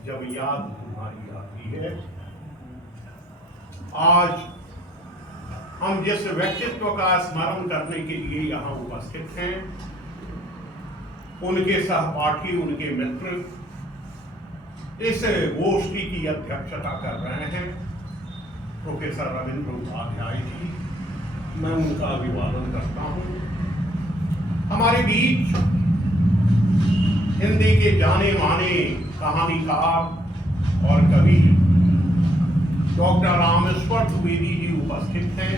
जब याद तुम्हारी आती है। आज हम जिस व्यक्तित्व का स्मरण करने के लिए यहाँ उपस्थित हैं, उनके सहपाठी, उनके मित्र इस गोष्ठी की अध्यक्षता कर रहे हैं प्रोफेसर रविंद्र उपाध्याय जी। मैं उनका अभिवादन करता हूँ। हमारे बीच हिंदी के जाने माने कहानीकार और कवि डॉक्टर रामेश्वर द्विवेदी जी उपस्थित हैं।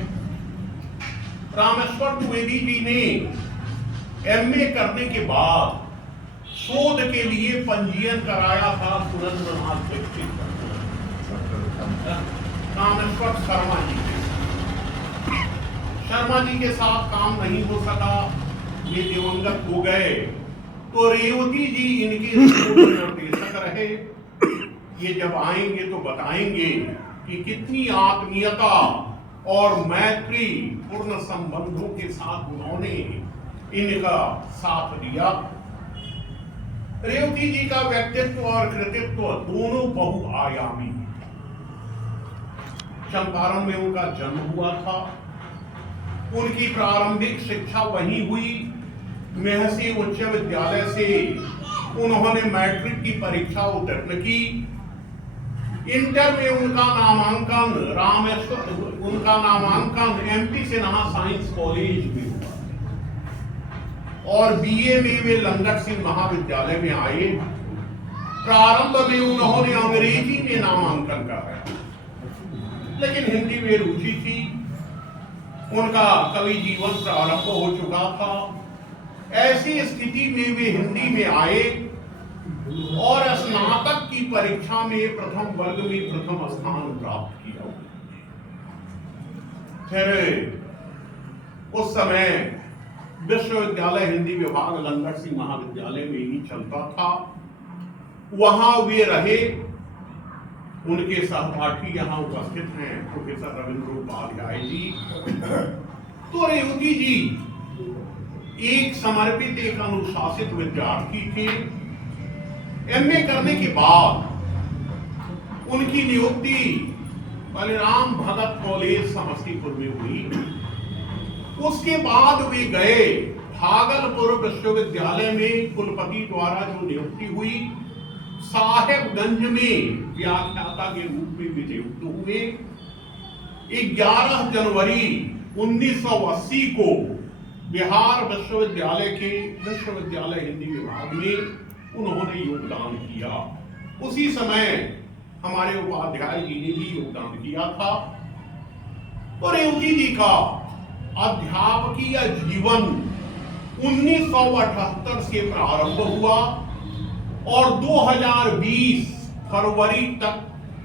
रामेश्वर द्विवेदी जी ने एमए करने के बाद शोध के लिए पंजीयन कराया था सुरेंद्रनाथ दीक्षित रामेश्वर शर्मा जी के साथ काम नहीं हो सका, ये दिवंगत हो गए। तो रेवती जी इनके निर्देशक रहे। ये जब आएंगे तो बताएंगे कि कितनी आत्मीयता और मैत्री पूर्ण संबंधों के साथ उन्होंने इनका साथ दिया। रेवती जी का व्यक्तित्व और कृतित्व दोनों बहुआयामी। चंपारण में उनका जन्म हुआ था। उनकी प्रारंभिक शिक्षा वहीं हुई। महसी उच्च विद्यालय से उन्होंने मैट्रिक की परीक्षा उत्तीर्ण की। इंटर में उनका नामांकन एमपी सिन्हा साइंस कॉलेज में हुआ और बीए में वे लंगट सिंह महाविद्यालय में आए। प्रारंभ में उन्होंने अंग्रेजी में नामांकन कराया, लेकिन हिंदी में रुचि थी। उनका कवि जीवन प्रारंभ हो चुका था। ऐसी स्थिति में वे हिंदी में आए और स्नातक की परीक्षा में प्रथम वर्ग में प्रथम स्थान प्राप्त किया। फिर उस समय विश्वविद्यालय हिंदी विभाग लंगट सिंह महाविद्यालय में ही चलता था, वहां वे रहे। उनके सहपाठी यहाँ उपस्थित हैं प्रोफेसर रविंद्र उपाध्याय जी। तो रेवती जी एक समर्पित, एक अनुशासित विद्यार्थी थे। एमए करने के बाद उनकी नियुक्ति बलिराम भगत कॉलेज समस्तीपुर में हुई। उसके बाद वे गए भागलपुर विश्वविद्यालय में कुलपति द्वारा जो नियुक्ति हुई, साहेबगंज में व्याख्याता के रूप में वे नियुक्त हुए। 11 जनवरी 1980 को बिहार विश्वविद्यालय के विश्वविद्यालय हिंदी विभाग में उन्होंने योगदान किया। उसी समय हमारे उपाध्याय जी ने भी योगदान किया था। तो रेवती जी का अध्यापकीय जीवन 1978 से प्रारंभ हुआ और 2020 फरवरी तक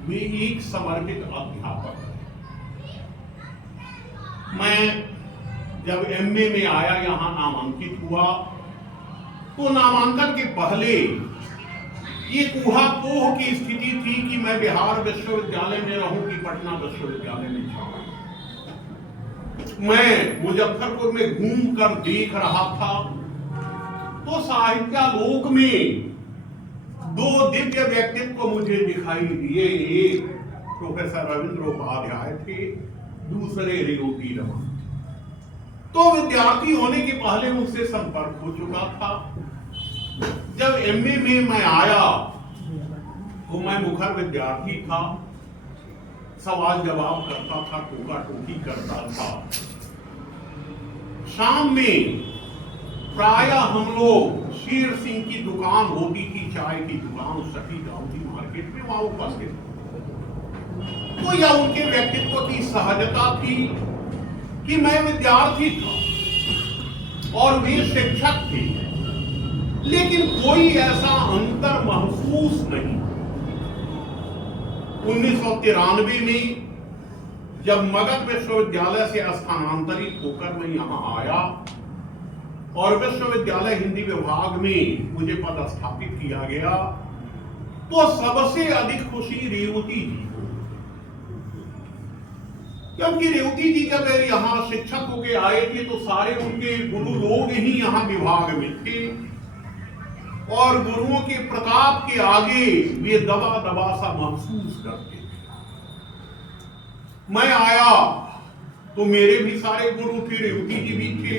वे एक समर्पित अध्यापक रहे। मैं जब एमए में आया, यहां नामांकित हुआ, तो नामांकन के पहले ये ऊहापोह की स्थिति थी कि मैं बिहार विश्वविद्यालय में रहूं कि पटना विश्वविद्यालय में जाऊं। मैं मुजफ्फरपुर में घूम कर देख रहा था तो साहित्यालोक में 2 दिव्य व्यक्तित्व मुझे दिखाई दिए। एक प्रोफेसर रविंद्र उपाध्याय थे, दूसरे रेवती रमन। तो विद्यार्थी होने के पहले उनसे संपर्क हो चुका था। जब एमए में मैं आया तो मैं मुखर विद्यार्थी था, सवाल जवाब करता था, टोका टोकी करता था। शाम में प्रायः हम लोग शेर सिंह की दुकान होती थी, चाय की दुकान सटी गांधी मार्केट में, वहां उपस्थित। तो यह उनके व्यक्तित्व की सहजता थी कि मैं विद्यार्थी था और वे शिक्षक थे, लेकिन कोई ऐसा अंतर महसूस नहीं। 1993 में जब मगध विश्वविद्यालय से स्थानांतरित होकर मैं यहां आया और विश्वविद्यालय हिंदी विभाग में मुझे पदस्थापित किया गया, तो सबसे अधिक खुशी रेवती जी, क्योंकि रेवती जी जब यहाँ शिक्षक होके आए थे तो सारे उनके गुरु लोग ही यहाँ विभाग में थे। और गुरुओं के प्रताप के आगे वे दबा दबा सा महसूस करते थे। मैं आया तो मेरे भी सारे गुरु थे, रेवती जी भी थे,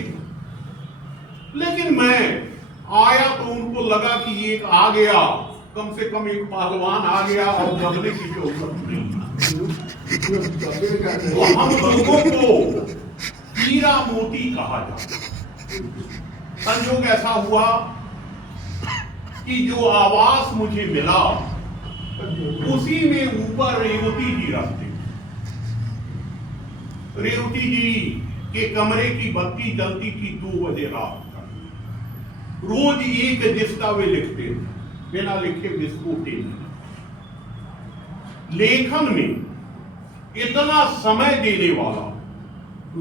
लेकिन मैं आया तो उनको लगा कि ये एक आ गया, कम से कम एक पहलवान आ गया और दबने की जरूरत नहीं। तो हम लोगों को हीरा मोती कहा जाता। संयोग ऐसा हुआ कि जो आवास मुझे मिला उसी में ऊपर रेवती जी रहते। रेवती जी के कमरे की बत्ती जलती थी 2 बजे रात तक। रोज एक दिस्ता वे लिखते थे, बिना लिखे बिस्कुटे नहीं। लेखन में इतना समय देने वाला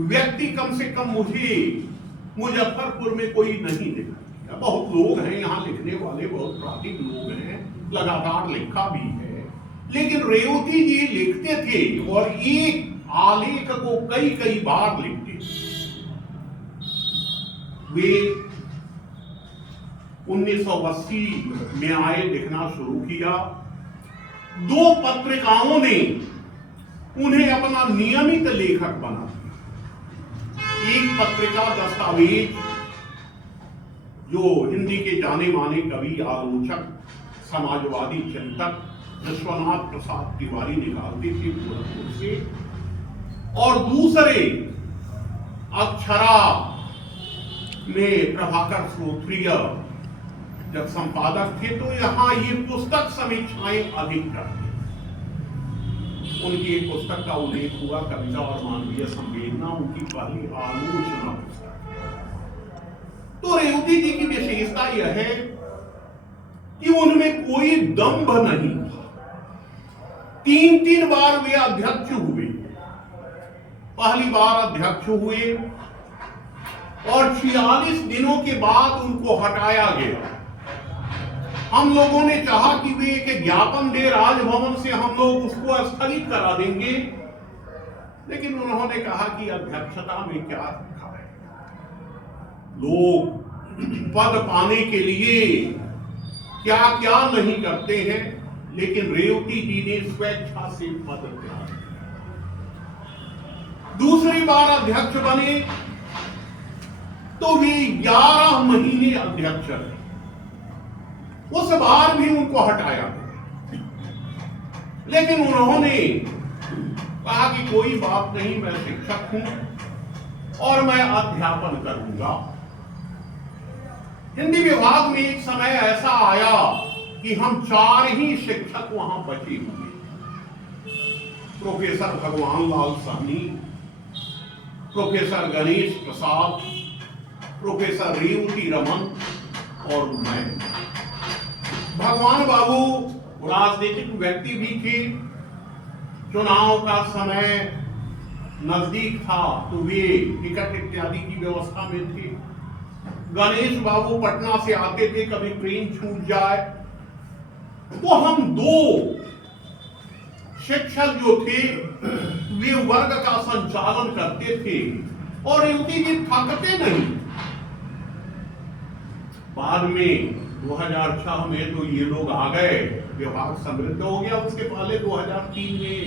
व्यक्ति कम से कम मुझे मुजफ्फरपुर में कोई नहीं दिखा। बहुत लोग हैं यहाँ लिखने वाले, बहुत प्राचीन लोग हैं, लगातार लिखा भी है, लेकिन रेवती जी लिखते थे और एक आलेख को कई कई बार लिखते। वे 1980 में आए, लिखना शुरू किया। 2 पत्रिकाओं ने उन्हें अपना नियमित लेखक बना दिया। एक पत्रिका दस्तावेज, जो हिंदी के जाने माने कवि, आलोचक, समाजवादी चिंतक विश्वनाथ प्रसाद तिवारी निकालते थे गोरखपुर से, और दूसरे अक्षरा में प्रभाकर श्रोत्रिय जब संपादक थे, तो यहां ये पुस्तक समीक्षाएं अधिक करते। उनकी एक पुस्तक का उल्लेख हुआ, कविता और मानवीय संवेदना, उनकी पहली आलोचना पुस्तक। तो रेवती जी की विशेषता यह है कि उनमें कोई दंभ नहीं था। 3 बार वे अध्यक्ष हुए। पहली बार अध्यक्ष हुए और 46 दिनों के बाद उनको हटाया गया। हम लोगों ने चाहा कि वे एक ज्ञापन दे राजभवन से, हम लोग उसको स्थगित करा देंगे, लेकिन उन्होंने कहा कि अध्यक्षता में क्या रखा है। लोग पद पाने के लिए क्या क्या नहीं करते हैं, लेकिन रेवती जी ने स्वेच्छा से पद त्याग किया। दूसरी बार अध्यक्ष बने तो वे 11 महीने अध्यक्ष रहे। उस बार भी उनको हटाया गया, लेकिन उन्होंने कहा कि कोई बात नहीं, मैं शिक्षक हूं और मैं अध्यापन करूंगा। हिंदी विभाग में एक समय ऐसा आया कि हम 4 ही शिक्षक वहां बचे हुए। प्रोफेसर भगवान लाल साहनी, प्रोफेसर गणेश प्रसाद, प्रोफेसर रेवती रमन और मैं। भगवान बाबू राजनीतिक व्यक्ति भी थे। चुनाव का समय नजदीक था तो वे टिकट इत्यादि की व्यवस्था में थे। गणेश बाबू पटना से आते थे, कभी ट्रेन छूट जाए तो हम 2 शिक्षक जो थे वे वर्ग का संचालन करते थे और रेवती जी थकते नहीं। बाद में 2006 में तो ये लोग आ गए, विभाग समृद्ध हो गया। उसके पहले 2003 में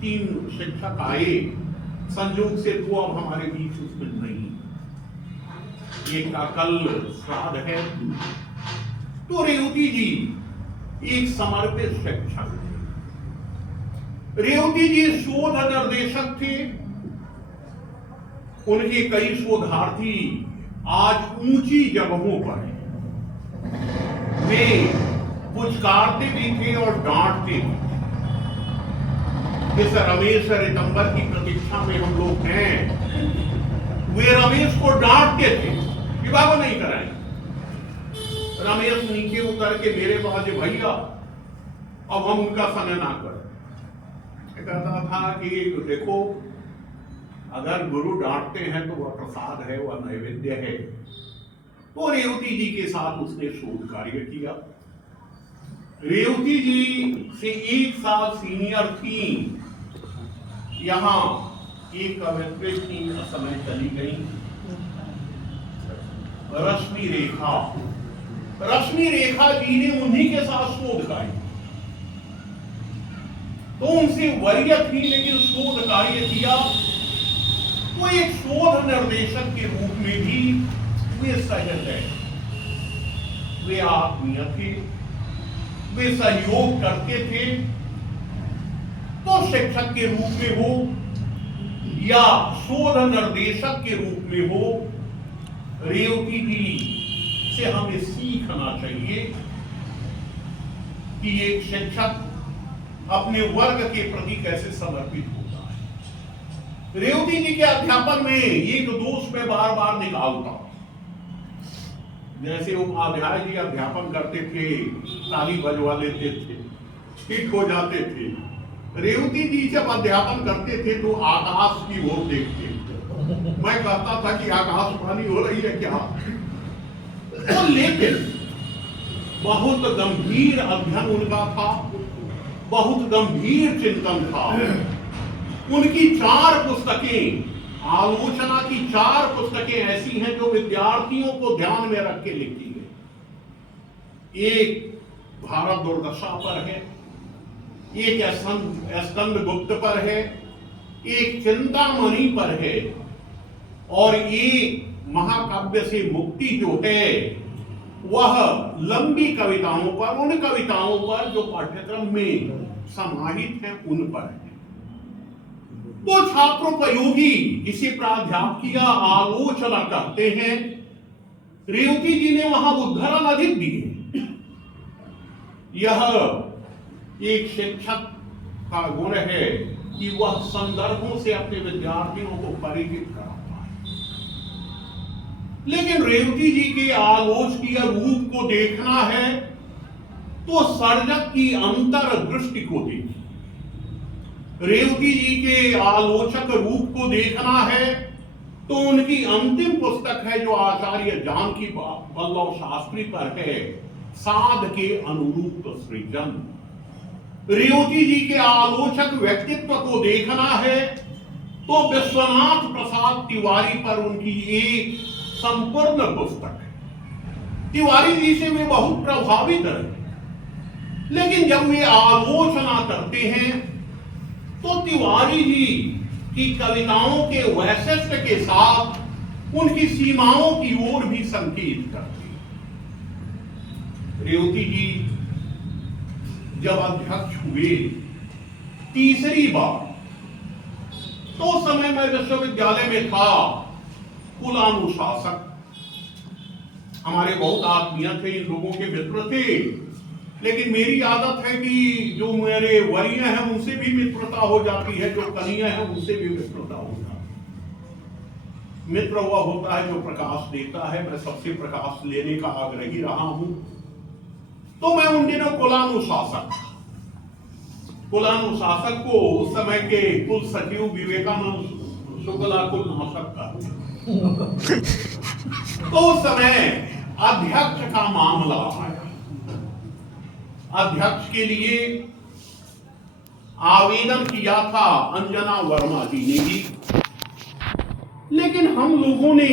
3 शिक्षक आए, संयोग से 2 अब हमारे बीच उसमें नहीं। एक का कल श्राद्ध है। तो रेवती जी एक समर्पित शिक्षक थे। रेवती जी शोध निर्देशक थे। उनके कई शोधार्थी आज ऊंची जगहों पर हैं। वे पुचकारते भी थे और डांटते भी थे। जिस रमेश रितंबर की प्रतीक्षा में हम लोग हैं, वे रमेश को डांटते थे, विवाह को नहीं कराएंगे। रमेश नीचे उतर के मेरे पास, भैया अब हम उनका समय ना करें। कहता था कि देखो, अगर गुरु डांटते हैं तो वह प्रसाद है, वह नैवेद्य है। तो रेवती जी के साथ उसने शोध कार्य किया। रेवती जी से 1 साल सीनियर थी। यहां एक कवित्री थी, समय चली गई, रश्मि रेखा, रश्मि रेखा जी ने उन्हीं के साथ शोध कार्य, तो उनसे वरीय थी लेकिन शोध कार्य किया। तो एक शोध निर्देशक के रूप में भी वे सहज है, वे आत्मीय थे, वे सहयोग करते थे। तो शिक्षक के रूप में हो या शोध निर्देशक के रूप में हो, रेवती जी से हमें सीखना चाहिए कि एक शिक्षक अपने वर्ग के प्रति कैसे समर्पित होता है। रेवती जी के अध्यापन में एक दोष में बार बार निकालता, जैसे उपाध्याय जी अध्यापन करते थे, ताली बजवा लेते थे, हिट हो जाते थे। रेवती जी जब अध्यापन करते थे तो आकाश की ओर देखते। मैं कहता था कि आकाशवाणी हो रही है क्या? तो लेकिन बहुत गंभीर अध्ययन उनका था, बहुत गंभीर चिंतन था। उनकी 4 पुस्तकें, आलोचना की 4 पुस्तकें ऐसी हैं जो विद्यार्थियों को ध्यान में रख के लिखी है। एक भारत दुर्दशा पर है, एक स्कंद गुप्त पर है, एक चिंतामणि पर है, और एक महाकाव्य से मुक्ति जो है वह लंबी कविताओं पर, उन कविताओं पर जो पाठ्यक्रम में समाहित हैं उन पर है। तो छात्रोपयोगी इसे प्राध्यापकीय आलोचना करते हैं। रेवती जी ने वहां उद्धरण अधिक दिए। यह एक शिक्षक का गुण है कि वह संदर्भों से अपने विद्यार्थियों को परिचित कराता है। लेकिन रेवती जी के आलोचकीय रूप को देखना है तो सर्जक की अंतर्दृष्टि को देखिए। रेवती जी के आलोचक रूप को देखना है तो उनकी अंतिम पुस्तक है जो आचार्य जानकी वल्लभ शास्त्री पर है, साध के अनुरूप सृजन। रेवती जी के आलोचक व्यक्तित्व को देखना है तो विश्वनाथ प्रसाद तिवारी पर उनकी एक संपूर्ण पुस्तक है। तिवारी जी से वे बहुत प्रभावित रहे, लेकिन जब वे आलोचना करते हैं तो तिवारी जी की कविताओं के वैशिष्ट्य के साथ उनकी सीमाओं की ओर भी संकेत करते हैं। रेवती जी जब अध्यक्ष हुए तीसरी बार, तो उस समय मैं विश्वविद्यालय में था। कुलानुशासक हमारे बहुत आत्मीय थे, इन लोगों के मित्र थे, लेकिन मेरी आदत है कि जो मेरे वरीय हैं उनसे भी मित्रता हो जाती है, जो कनीय हैं उनसे भी मित्रता हो जाती है। मित्र वह होता है जो प्रकाश देता है। मैं सबसे प्रकाश लेने का आग्रही रहा हूं। तो मैं उन दिनों कुलानुशासक को उस समय के कुल सचिव विवेकानंद शुक्ला कुलनाशक का तो उस समय अध्यक्ष का मामला आया। अध्यक्ष के लिए आवेदन किया था अंजना वर्मा जी ने भी, लेकिन हम लोगों ने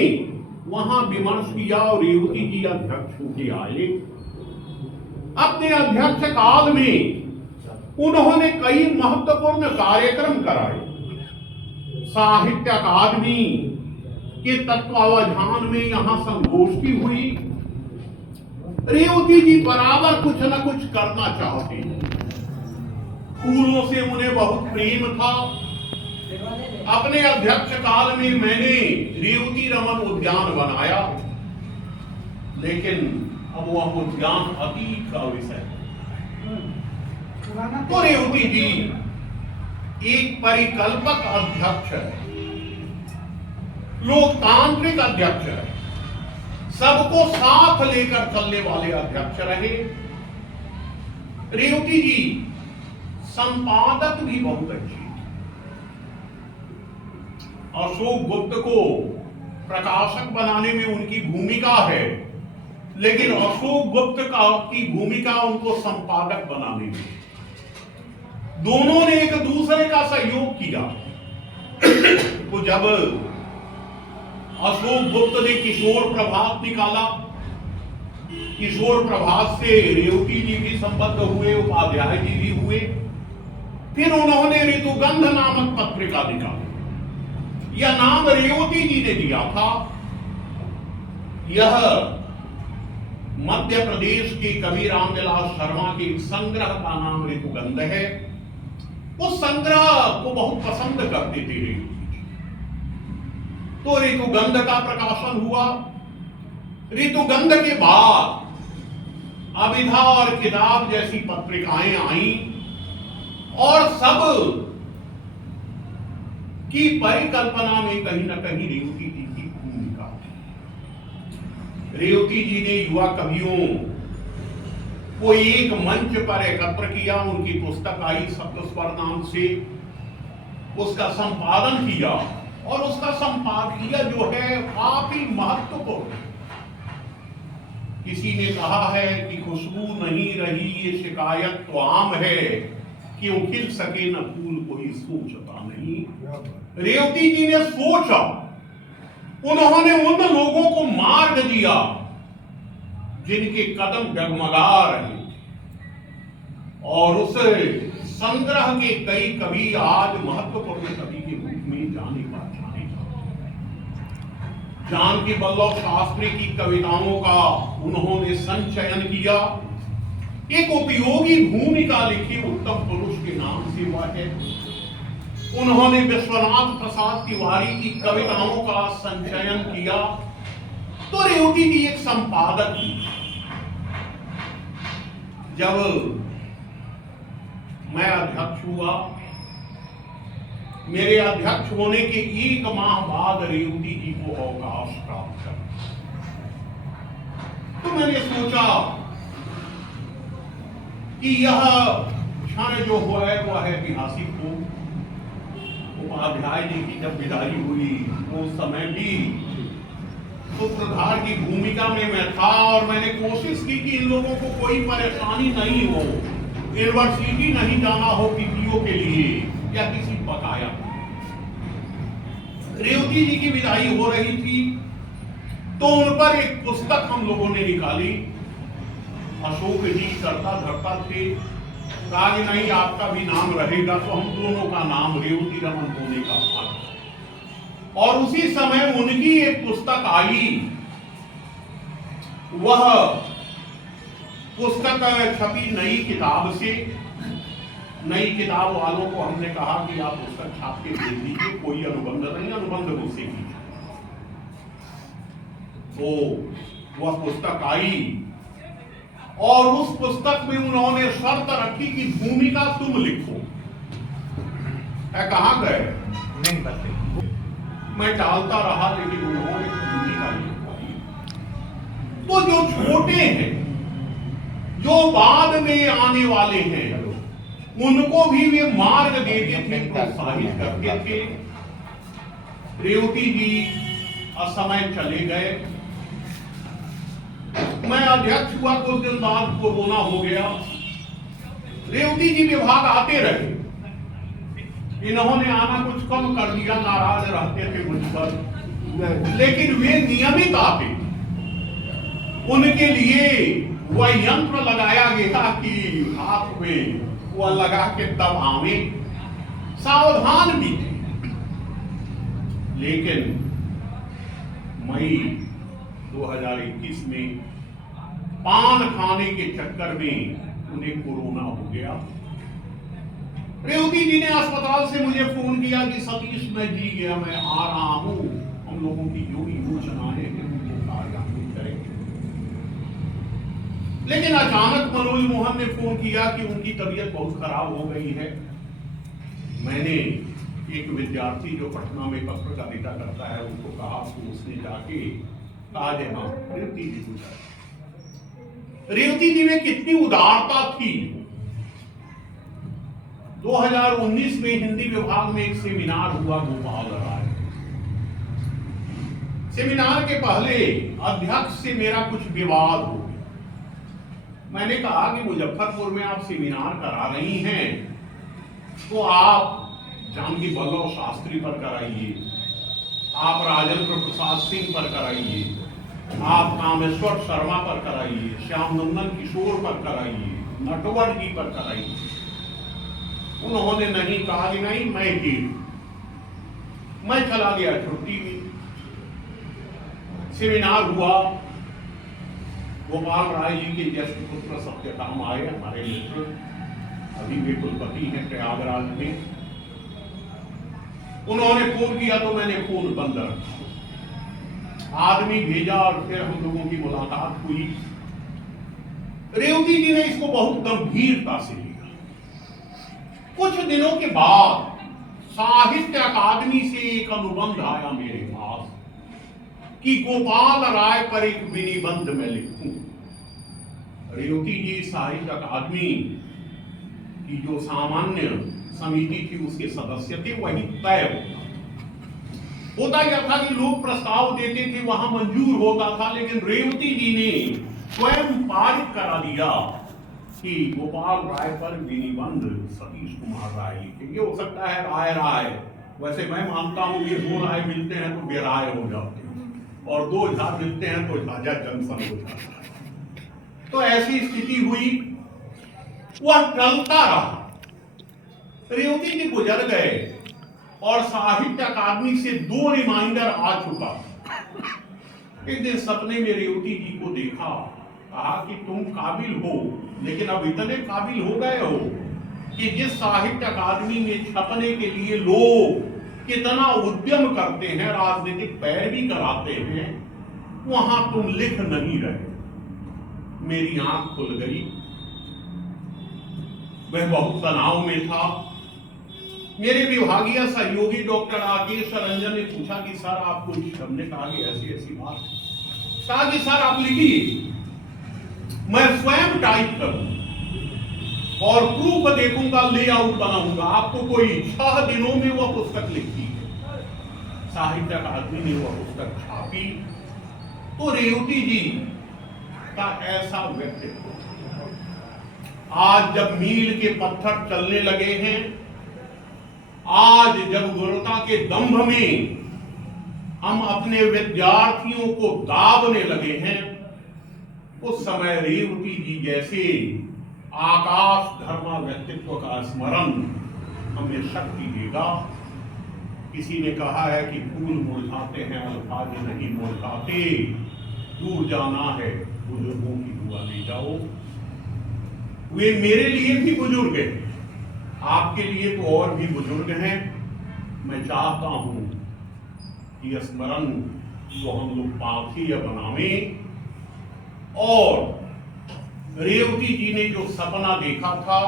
वहां विमर्श किया और रेवती जी अध्यक्ष होके आए। अपने अध्यक्ष काल में उन्होंने कई महत्वपूर्ण कार्यक्रम कराए। साहित्य अकादमी के तत्वावधान में यहां संगोष्ठी हुई। रेवती जी बराबर कुछ न कुछ करना चाहते। फूलों से उन्हें बहुत प्रेम था। अपने अध्यक्ष काल में मैंने रेवती रमन उद्यान बनाया, लेकिन अब वह उद्यान अतीत का विषय है। तो रेवती जी एक परिकल्पक अध्यक्ष है, लोकतांत्रिक अध्यक्ष है, सबको साथ लेकर चलने वाले अध्यक्ष रहे। रेवती जी संपादक भी बहुत अच्छी। अशोक गुप्त को प्रकाशक बनाने में उनकी भूमिका है, लेकिन अशोक गुप्त की भूमिका उनको संपादक बनाने में। दोनों ने एक दूसरे का सहयोग किया। तो जब अशोक गुप्त ने किशोर प्रभात निकाला किशोर प्रभात से रेवती जी भी संबद्ध हुए, उपाध्याय जी भी हुए। फिर उन्होंने ऋतुगंध नामक पत्रिका निकाली। यह नाम रेवती जी ने दिया था। यह मध्य प्रदेश के कवि रामविलास शर्मा के एक संग्रह का नाम ऋतुगंध है। उस संग्रह को बहुत पसंद करते थे रेवती जी। तो ऋतुगंध का प्रकाशन हुआ। ऋतुगंध के बाद अभिधा और किताब जैसी पत्रिकाएं आईं और सब की परिकल्पना में कहीं ना कहीं रेवती जी की भूमिका थी। रेवती जी ने युवा कवियों को एक मंच पर एकत्र किया। उनकी पुस्तक आई सप्तस्वर नाम से, उसका संपादन किया और उसका संपादकीय जो है काफी महत्वपूर्ण। किसी ने कहा है कि खुशबू नहीं रही ये शिकायत तो आम है, क्यों खिल सके न फूल कोई सोचता नहीं। रेवती जी ने सोचा, उन्होंने उन लोगों को मार्ग दिया जिनके कदम डगमगा रहे थे, और उस संग्रह के कई कवि आज महत्वपूर्ण कवि के रूप में जाने पहचाने। जानकी वल्लभ शास्त्री की कविताओं का उन्होंने संचयन किया। एक उपयोगी भूमिका लिखी उत्तम पुरुष के नाम से वह है। उन्होंने विश्वनाथ प्रसाद तिवारी की कविताओं का संचयन किया। तो रेवती जी एक संपादक थी। जब मैं अध्यक्ष हुआ, मेरे अध्यक्ष होने के एक माह बाद रेवती जी को अवकाश प्राप्त हुआ। तो मैंने सोचा कि यह क्षण जो हुआ है वह ऐतिहासिक हो। उपाध्याय जी की जब विदाई हुई उस समय भी सूत्रधार की भूमिका में मैं था और मैंने कोशिश की कि इन लोगों को कोई परेशानी नहीं हो, यूनिवर्सिटी नहीं जाना हो पीपीओ के लिए या किसी बकाया। रेवती जी की विदाई हो रही थी तो उन पर एक पुस्तक हम लोगों ने निकाली। अशोक जी करता धरता थे, कहा कि नहीं आपका भी नाम रहेगा, तो हम दोनों का नाम रेवती रमन होने का भाग। और उसी समय उनकी एक पुस्तक आई। वह पुस्तक छपी नई किताब से। नई किताब वालों को हमने कहा कि आप पुस्तक छाप के दे दीजिए, कोई अनुबंध नहीं, अनुबंध मुझसे कीजिए। तो वह पुस्तक आई और उस पुस्तक में उन्होंने शर्त रखी कि भूमिका तुम लिखो। मैं कहां गए नहीं बता, मैं टालता रहा, लेकिन उन्होंने भूमिका लिखवाई। तो जो छोटे हैं, जो बाद में आने वाले हैं, उनको भी वे मार्ग देते थे, प्रोत्साहित करते थे। रेवती जी असमय चले गए। मैं अध्यक्ष हुआ, कुछ दिन बाद कोरोना हो गया। रेवती जी विभाग आते रहे, इन्होंने आना कुछ कम कर दिया, नाराज रहते थे मुझ पर, लेकिन वे नियमित आते। उनके लिए वह यंत्र लगाया गया कि हाथ में वह लगा के तब आवे। सावधान भी थे, लेकिन मई 2021 में पान खाने के चक्कर में उन्हें कोरोना हो गया। रेवती जी ने अस्पताल से मुझे फोन किया कि सतीश मैं जी गया, मैं आ रहा हूं, हम लोगों की जो योजनाएं हैं उनको कार्यान्वित करेंगे। लेकिन अचानक मनोज मोहन ने फोन किया कि उनकी तबीयत बहुत खराब हो गई है। मैंने एक विद्यार्थी जो पटना में पत्रकारिता करता है उनको कहा, तो उसने जाके कहा जे हाँ रेवती जी को जाए। रेवती जी में कितनी उदारता थी। 2019 में हिंदी विभाग में एक सेमिनार हुआ गोपाल राय। सेमिनार के पहले अध्यक्ष से मेरा कुछ विवाद हो गया। मैंने कहा कि मुजफ्फरपुर में आप सेमिनार करा रही हैं तो आप जानकी वल्लभ शास्त्री पर कराइए, आप राजेंद्र प्रसाद सिंह पर कराइए, आप कामेश्वर शर्मा पर कराइए, श्याम नंदन किशोर पर कराइए, नटवर जी पर कराइए। उन्होंने नहीं कहा कि नहीं मैं ही, मैं चला गया छुट्टी में। सेमिनार हुआ, गोपाल राय जी के ज्येष्ठ पुत्र सत्यकाम आए, हमारे मित्र, अभी वे कुलपति हैं प्रयागराज में। उन्होंने फोन किया तो मैंने फोन बंद रखा, आदमी भेजा और फिर हम लोगों की मुलाकात हुई। रेवती जी ने इसको बहुत गंभीरता से लिया। कुछ दिनों के बाद साहित्य अकादमी से एक अनुबंध आया मेरे पास कि गोपाल राय पर एक विनिबंध में लिखूं। रेवती जी साहित्य अकादमी की जो सामान्य समिति थी उसके सदस्य थे, वही तय होता क्या था कि लोग प्रस्ताव देते थे, वहां मंजूर होता था, लेकिन रेवती जी ने स्वयं पारित करा दिया कि गोपाल राय पर विनिबंध सतीश कुमार राय लिखेंगे। हो सकता है राय राय, वैसे मैं मानता हूं कि दो राय मिलते हैं तो बेराय हो जाते हैं, और दो झा मिलते हैं तो झाझा जंक्शन हो जाता है। तो ऐसी स्थिति हुई, वह टलता रहा। रेवती जी गुजर गए और साहित्य अकादमी से 2 रिमाइंडर आ चुका। एक दिन सपने में रेवती जी को देखा, कहा कि तुम काबिल हो, लेकिन अब इतने काबिल हो गए हो कि जिस साहित्य अकादमी में छपने के लिए लोग कितना उद्यम करते हैं, राजनीतिक पैरवी कराते हैं, वहां तुम लिख नहीं रहे। मेरी आंख खुल गई। वह बहुत तनाव में था। मेरे विभागीय सहयोगी डॉक्टर राकेश रंजन ने पूछा कि सर आप कुछ, हमने कहा कि ऐसी ऐसी बात, कहा कि सर आप लिखिए, मैं स्वयं टाइप करूं और प्रूफ देखूंगा, लेआउट बनाऊंगा, आपको कोई 6 दिनों में वह पुस्तक लिखी है। साहित्य अकादमी ने वह पुस्तक छापी। तो रेवती जी का ऐसा व्यक्तित्व, आज जब मील के पत्थर चलने लगे हैं, आज जब गुरुता के दंभ में हम अपने विद्यार्थियों को दाबने लगे हैं, उस समय रेवती जी जैसे आकाश धर्मा व्यक्तित्व का स्मरण हमें शक्ति देगा। किसी ने कहा है कि फूल मुरझाते हैं, अल्फाज नहीं मुरझाते, दूर जाना है बुजुर्गों की दुआ ले जाओ। वे मेरे लिए भी बुजुर्ग हैं, आपके लिए तो और भी बुजुर्ग हैं। मैं चाहता हूं कि स्मरण को हम लोग पाथेय बनावें, और रेवती जी ने जो सपना देखा था,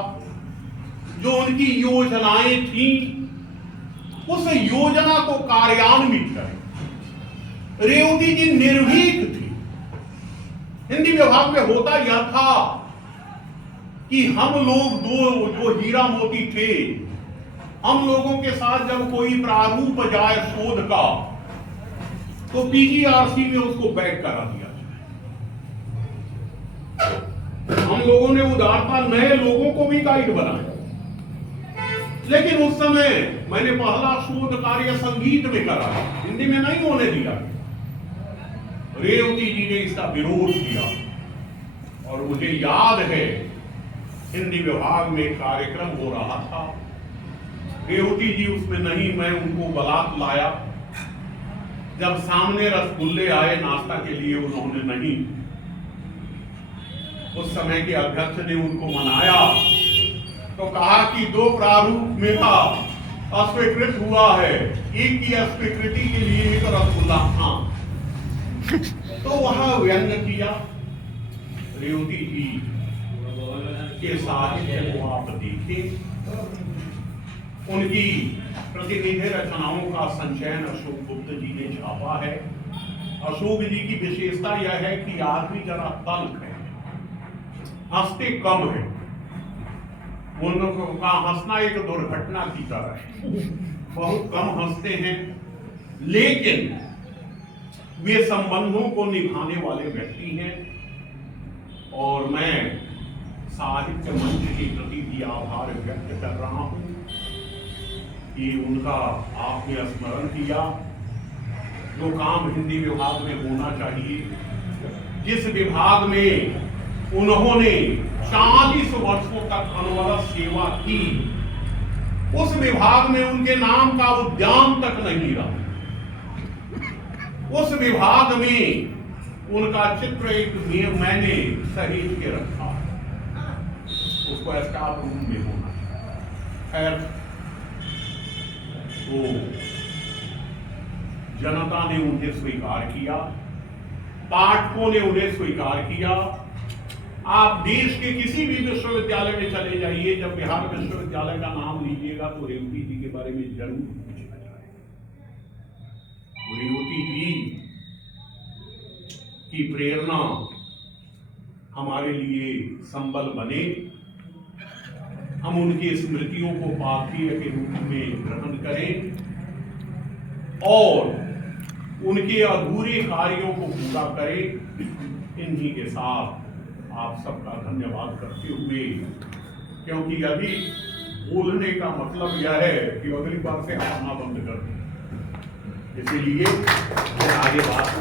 जो उनकी योजनाएं थी, उस योजना को कार्यान्वित करें। रेवती जी निर्भीक थी। हिंदी विभाग में होता यह था कि हम लोग जो हीरा मोती थे, हम लोगों के साथ जब कोई प्रारूप जाए शोध का, तो पीजीआरसी में उसको बैक करा दिया जाए। हम लोगों ने उदारता नए लोगों को भी गाइड बनाया। लेकिन उस समय मैंने पहला शोध कार्य संगीत में करा, हिंदी में नहीं होने दिया। रेवती जी ने इसका विरोध किया, और मुझे याद है हिंदी विभाग में कार्यक्रम हो रहा था, रेवती जी उसमें नहीं, मैं उनको बलात् लाया। जब सामने रसगुल्ले आए नाश्ता के लिए, उन्होंने नहीं। उस समय के अध्यक्ष ने उनको मनाया तो कहा कि 2 प्रारूप मेरा अस्वीकृत हुआ है, एक की अस्वीकृति के लिए एक रसगुल्ला था। तो वह व्यंग किया। रेवती जी के साहित्य को आप देखें, उनकी प्रतिनिधि रचनाओं का संचयन अशोक गुप्त जी ने छापा है। अशोक जी की विशेषता यह है कि आदमी जरा तल्ख है, हंसते कम है। उनका हंसना एक दुर्घटना की तरह है, बहुत कम हंसते हैं, लेकिन वे संबंधों को निभाने वाले व्यक्ति हैं। और मैं साहित्य मंच के प्रति भी आभार व्यक्त कर रहा हूं कि उनका आपने स्मरण किया। जो काम हिंदी विभाग में होना चाहिए, जिस विभाग में उन्होंने 40 वर्षों तक अनवरत सेवा की, उस विभाग में उनके नाम का उद्यान तक नहीं रहा। उस विभाग में उनका चित्र एक मैंने सहेज के रखा, उसको स्टाफ रूम में होना। खैर, तो जनता ने उन्हें स्वीकार किया, पाठकों ने उन्हें स्वीकार किया। आप देश के किसी भी विश्वविद्यालय में चले जाइए, जब बिहार विश्वविद्यालय का नाम लीजिएगा तो रेवती जी के बारे में जरूर पूछा जाएगा। रेवती जी की प्रेरणा हमारे लिए संबल बने। हम उनकी स्मृतियों को पाथेय के रूप में ग्रहण करें और उनके अधूरे कार्यों को पूरा करें। इन्हीं के साथ आप सबका धन्यवाद करते हुए, क्योंकि अभी बोलने का मतलब यह है कि अगली बार से हंसना बंद कर दें, इसीलिए आगे बात